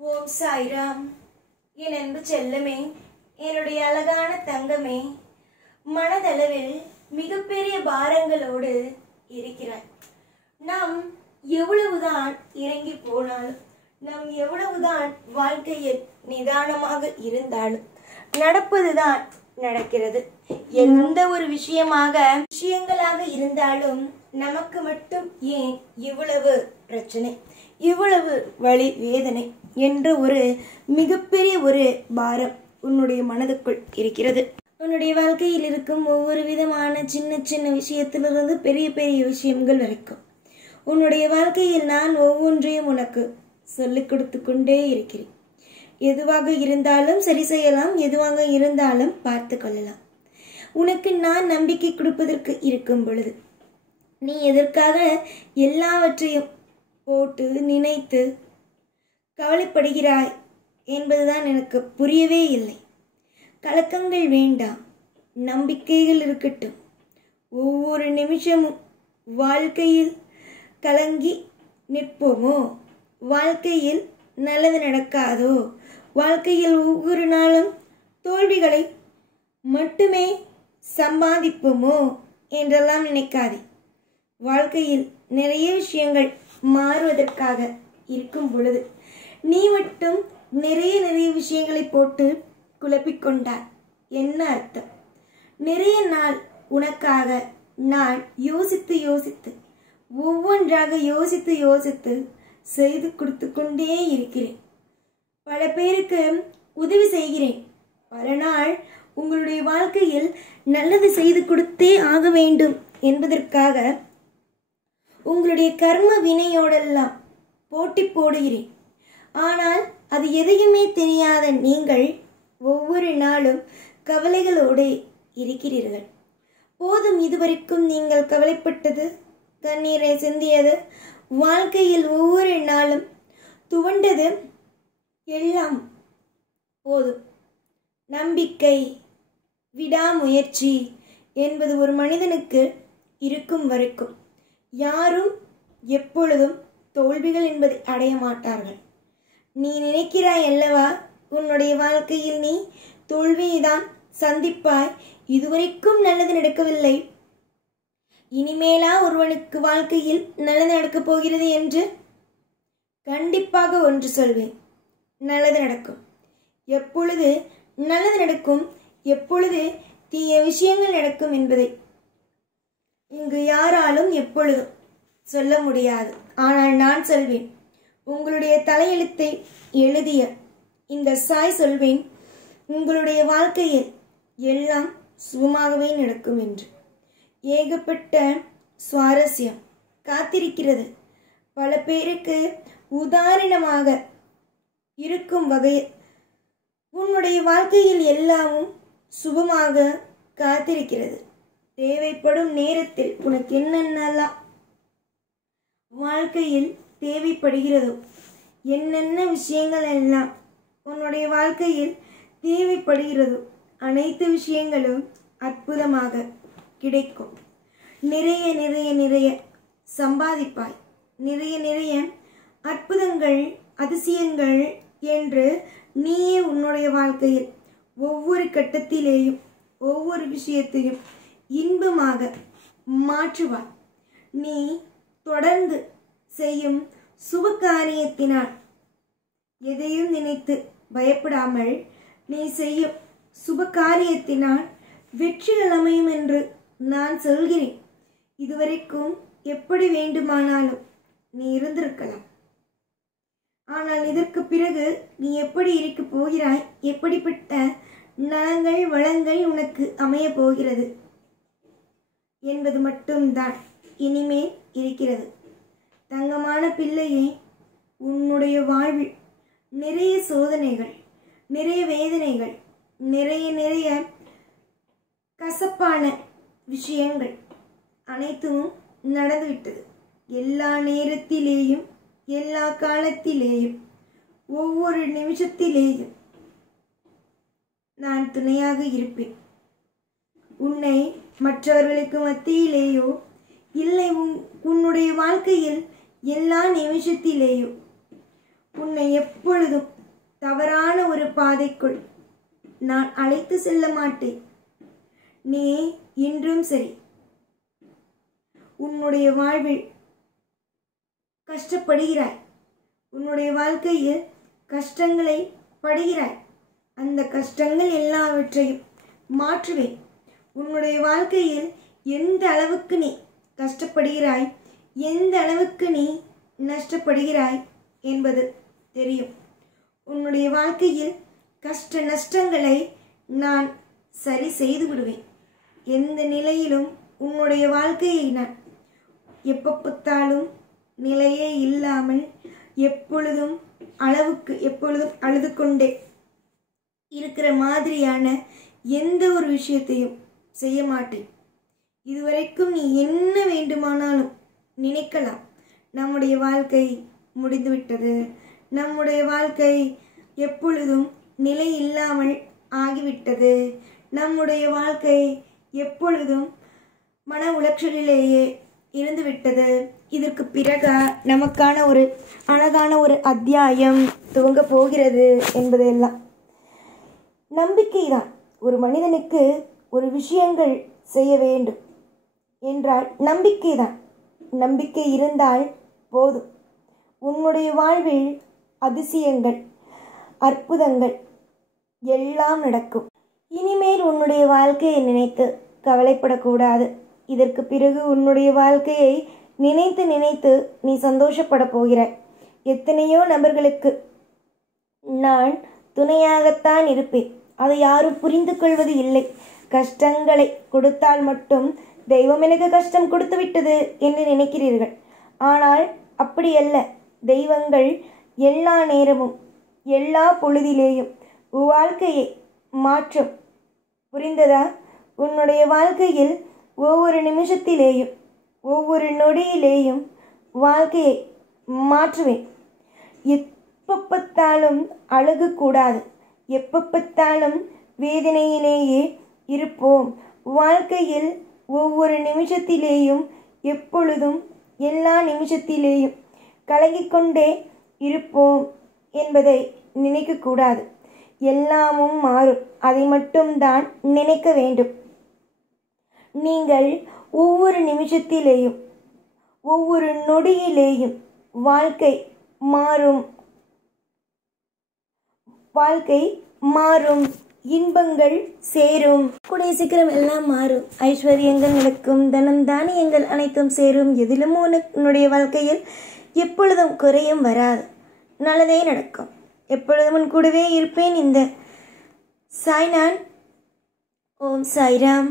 ஓம் சாய்ராம். என் அன்பு செல்லமே, என்னுடைய அழகான தங்கமே, மனதளவில் மிகப்பெரிய பாரங்களோடு இருக்கிறாய். நாம் எவ்வளவுதான் இறங்கி போனாலும், நாம் எவ்வளவுதான் வாழ்க்கையில் நிதானமாக இருந்தாலும் நடப்பதுதான் நடக்கிறது. எந்த ஒரு விஷயங்களாக இருந்தாலும் நமக்கு மட்டும் ஏன் இவ்வளவு பிரச்சனை, இவ்வளவு வலி வேதனை என்ற ஒரு மிகப்பெரிய ஒரு பாரம் உன்னுடைய மனதுக்குள் இருக்கிறது. உன்னுடைய வாழ்க்கையில் இருக்கும் ஒவ்வொரு விதமான சின்ன சின்ன விஷயத்திலிருந்து பெரிய பெரிய விஷயங்கள் வரைக்கும் உன்னுடைய வாழ்க்கையில் நான் ஒவ்வொன்றையும் உனக்கு சொல்லிக் கொடுத்து கொண்டே இருக்கிறேன். எதுவாக இருந்தாலும் சரி செய்யலாம், எதுவாக இருந்தாலும் பார்த்து கொள்ளலாம். உனக்கு நான் நம்பிக்கை கொடுப்பதற்கு இருக்கும் பொழுது நீ எதற்காக எல்லாவற்றையும் போட்டு நினைத்து கவலைப்படுகிறாய் என்பதுதான் எனக்கு புரியவே இல்லை. கலக்கங்கள் வேண்டாம், நம்பிக்கைகள் இருக்கட்டும். ஒவ்வொரு நிமிஷமும் வாழ்க்கையில் கலங்கி நிற்போமோ, வாழ்க்கையில் நல்லது நடக்காதோ, வாழ்க்கையில் ஒவ்வொரு நாளும் தோல்விகளை மட்டுமே சம்பாதிப்போமோ என்றெல்லாம் நினைக்காதே. வாழ்க்கையில் நிறைய விஷயங்கள் மாறுவதற்காக இருக்கும் பொழுது நீ மட்டும் நிறைய விஷயங்களை போட்டு குழப்பிக்கொண்டார். என்ன அர்த்தம்? நிறைய நாள் உனக்காக நான் யோசித்து ஒவ்வொன்றாக யோசித்து செய்து கொடுத்து கொண்டே இருக்கிறேன். பல பேருக்கு உதவி செய்கிறேன். பல நாள் உங்களுடைய வாழ்க்கையில் நல்லது செய்து கொடுத்தே ஆக வேண்டும் என்பதற்காக உங்களுடைய கர்ம வினையோடெல்லாம் போட்டி போடுகிறேன். ஆனால் அது எதையுமே தெரியாத நீங்கள் ஒவ்வொரு நாளும் கவலைகளோடு இருக்கிறீர்கள். போதும், இதுவரைக்கும் நீங்கள் கவலைப்பட்டது, கண்ணீரை சிந்தியது, வாழ்க்கையில் ஒவ்வொரு நாளும் துவண்டது எல்லாம் போதும். நம்பிக்கை, விடாமுயற்சி என்பது ஒரு மனிதனுக்கு இருக்கும் வரைக்கும் யாரும் எப்பொழுதும் தோல்விகள் என்பதை அடைய மாட்டார்கள். நீ நினைக்கிறாய் அல்லவா, உன்னுடைய வாழ்க்கையில் நீ தோல்வியைதான் சந்திப்பாய், இதுவரைக்கும் நல்லது நடக்கவில்லை, இனிமேலா ஒருவனுக்கு வாழ்க்கையில் நல்லது நடக்கப் போகிறது என்று? கண்டிப்பாக ஒன்று சொல்வேன், நல்லது நடக்கும். எப்பொழுது நல்லது நடக்கும், எப்பொழுது தீய விஷயங்கள் நடக்கும் என்பதை இங்கு யாராலும் எப்பொழுதும் சொல்ல முடியாது. ஆனால் நான் சொல்வேன், உங்களுடைய தலையெழுத்தை எழுதிய இந்த சாய் சொல்வேன், உங்களுடைய வாழ்க்கையில் எல்லாம் சுகமாகவே நடக்கும் என்று. ஏகப்பட்ட சுவாரஸ்யம் காத்திருக்கிறது. பல பேருக்கு உதாரணமாக இருக்கும் வகையில் உன்னுடைய வாழ்க்கையில் எல்லாமும் சுபமாக காத்திருக்கிறது. தேவைப்படும் நேரத்தில் உனக்கு என்னென்னலாம் வாழ்க்கையில் தேவைப்படுகிறதோ, என்னென்ன விஷயங்கள் எல்லாம் உன்னுடைய வாழ்க்கையில் தேவைப்படுகிறதோ அனைத்து விஷயங்களும் அற்புதமாக கிடைக்கும். நிறைய சம்பாதிப்பாய். நிறைய அற்புதங்கள், அதிசயங்கள் என்று நீயே உன்னுடைய வாழ்க்கையில் ஒவ்வொரு கட்டத்திலேயும் ஒவ்வொரு விஷயத்தையும் இன்பமாக மாற்றுவாய். நீ தொடர்ந்து செய்யும் சுப காரியத்தினால் எதையும் நினைத்து பயப்படாமல் நீ செய்யும் சுப காரியத்தினால் வெற்றிகள் அமையும் என்று நான் சொல்கிறேன். இதுவரைக்கும் எப்படி வேண்டுமானாலும் நீ இருந்திருக்கலாம். ஆனால் இதற்கு பிறகு நீ எப்படி இருக்க போகிறாய், எப்படிப்பட்ட நலங்கள் வளங்கள் உனக்கு அமைய போகிறது என்பது மட்டும்தான் இனிமேல் இருக்கிறது. தங்கமான பிள்ளையே, உன்னுடைய வாழ்வில் நிறைய சோதனைகள், நிறைய வேதனைகள், நிறைய கசப்பான விஷயங்கள் அனைத்தும் நடந்துவிட்டது. எல்லா நேரத்திலேயும் எல்லா காலத்திலேயும் ஒவ்வொரு நிமிஷத்திலேயும் நான் துணையாக இருப்பேன். உன்னை மற்றவர்களுக்கு மத்தியிலேயோ இல்லை உன்னுடைய வாழ்க்கையில் எல்லா நிமிஷத்திலேயோ உன்னை எப்பொழுதும் தவறான ஒரு பாதைக்குள் நான் அழைத்து செல்ல மாட்டேன். நீ இன்றும் சரி உன்னுடைய வாழ்வில் கஷ்டப்படுகிறாய், உன்னுடைய வாழ்க்கையில் கஷ்டங்களை படுகிறாய். அந்த கஷ்டங்கள் எல்லாவற்றையும் மாற்றுவேன். உன்னுடைய வாழ்க்கையில் எந்த அளவுக்கு நீ கஷ்டப்படுகிறாய், எந்த அளவுக்கு நீ நஷ்டப்படுகிறாய் என்பது தெரியும். உன்னுடைய வாழ்க்கையில் கஷ்ட நஷ்டங்களை நான் சரி செய்து விடுவேன். எந்த நிலையிலும் உன்னுடைய வாழ்க்கையை நான் எப்போ பார்த்தாலும் நிலையே இல்லாமல் எப்பொழுதும் அழுது கொண்டே இருக்கிற மாதிரியான எந்த ஒரு விஷயத்தையும் செய்ய மாட்டேன். இதுவரைக்கும் நீ என்ன வேண்டுமானாலும் நினைக்கலாம். நம்முடைய வாழ்க்கை முடிந்துவிட்டது, நம்முடைய வாழ்க்கை எப்பொழுதும் நிலை இல்லாமல் ஆகிவிட்டது, நம்முடைய வாழ்க்கை எப்பொழுதும் மன உளைச்சலிலேயே இருந்துவிட்டது, இதற்கு பிறகு நமக்கான ஒரு அழகான ஒரு அத்தியாயம் துவங்க போகிறது என்பதெல்லாம் நம்பிக்கைதான். ஒரு மனிதனுக்கு ஒரு விஷயங்கள் செய்ய வேண்டும் என்றால் நம்பிக்கைதான். நம்பிக்கை இருந்தால் போதும். உன்னுடைய வாழ்வில் அதிசயங்கள், அற்புதங்கள் எல்லாம் நடக்கும். இனிமேல் உன்னுடைய வாழ்க்கையை நினைத்து கவலைப்படக்கூடாது. இதற்கு பிறகு உன்னுடைய வாழ்க்கையை நினைத்து நினைத்து நீ சந்தோஷப்பட போகிறாய். எத்தனையோ நபர்களுக்கு நான் துணையாகத்தான் இருப்பேன், அதை யாரும் புரிந்து கொள்வது இல்லை. கஷ்டங்களை கொடுத்தால் மட்டும் தெய்வம் எனக்கு கஷ்டம் கொடுத்து விட்டது என்று நினைக்கிறீர்கள். ஆனால் அப்படியல்ல. தெய்வங்கள் எல்லா நேரமும் எல்லா பொழுதிலேயும் வாழ்க்கையை மாற்றும். புரிந்ததா? உன்னுடைய வாழ்க்கையில் ஒவ்வொரு நிமிஷத்திலேயும் ஒவ்வொரு நொடியிலேயும் வாழ்க்கையை மாற்றுவேன். எப்போ பார்த்தாலும் அழுகக்கூடாது, எப்போ பார்த்தாலும் வேதனையிலேயே இருப்போம். வாழ்க்கையில் ஒவ்வொரு நிமிஷத்திலேயும் எப்பொழுதும் எல்லா நிமிஷத்திலேயும் கலங்கிக்கொண்டே இருப்போம் என்பதை நினைக்கக்கூடாது. எல்லாமும் மாறும், அதை மட்டும்தான் நினைக்க வேண்டும். நீங்கள் ஒவ்வொரு நிமிஷத்திலேயும் ஒவ்வொரு நொடியிலேயும் வாழ்க்கை மாறும், வாழ்க்கை மாறும், இன்பங்கள் சேரும். கூடிய சீக்கிரம் எல்லாம் மாறும். ஐஸ்வர்யங்கள் நடக்கும், தனம் தானியங்கள் அனைத்தும் சேரும். எதிலும் உன்னுடைய வாழ்க்கையில் எப்பொழுதும் குறையும் வராது, நல்லதே நடக்கும். எப்பொழுதும் உன் கூடவே இருப்பேன். இந்த சாய்நான். ஓம் சாய்ராம்.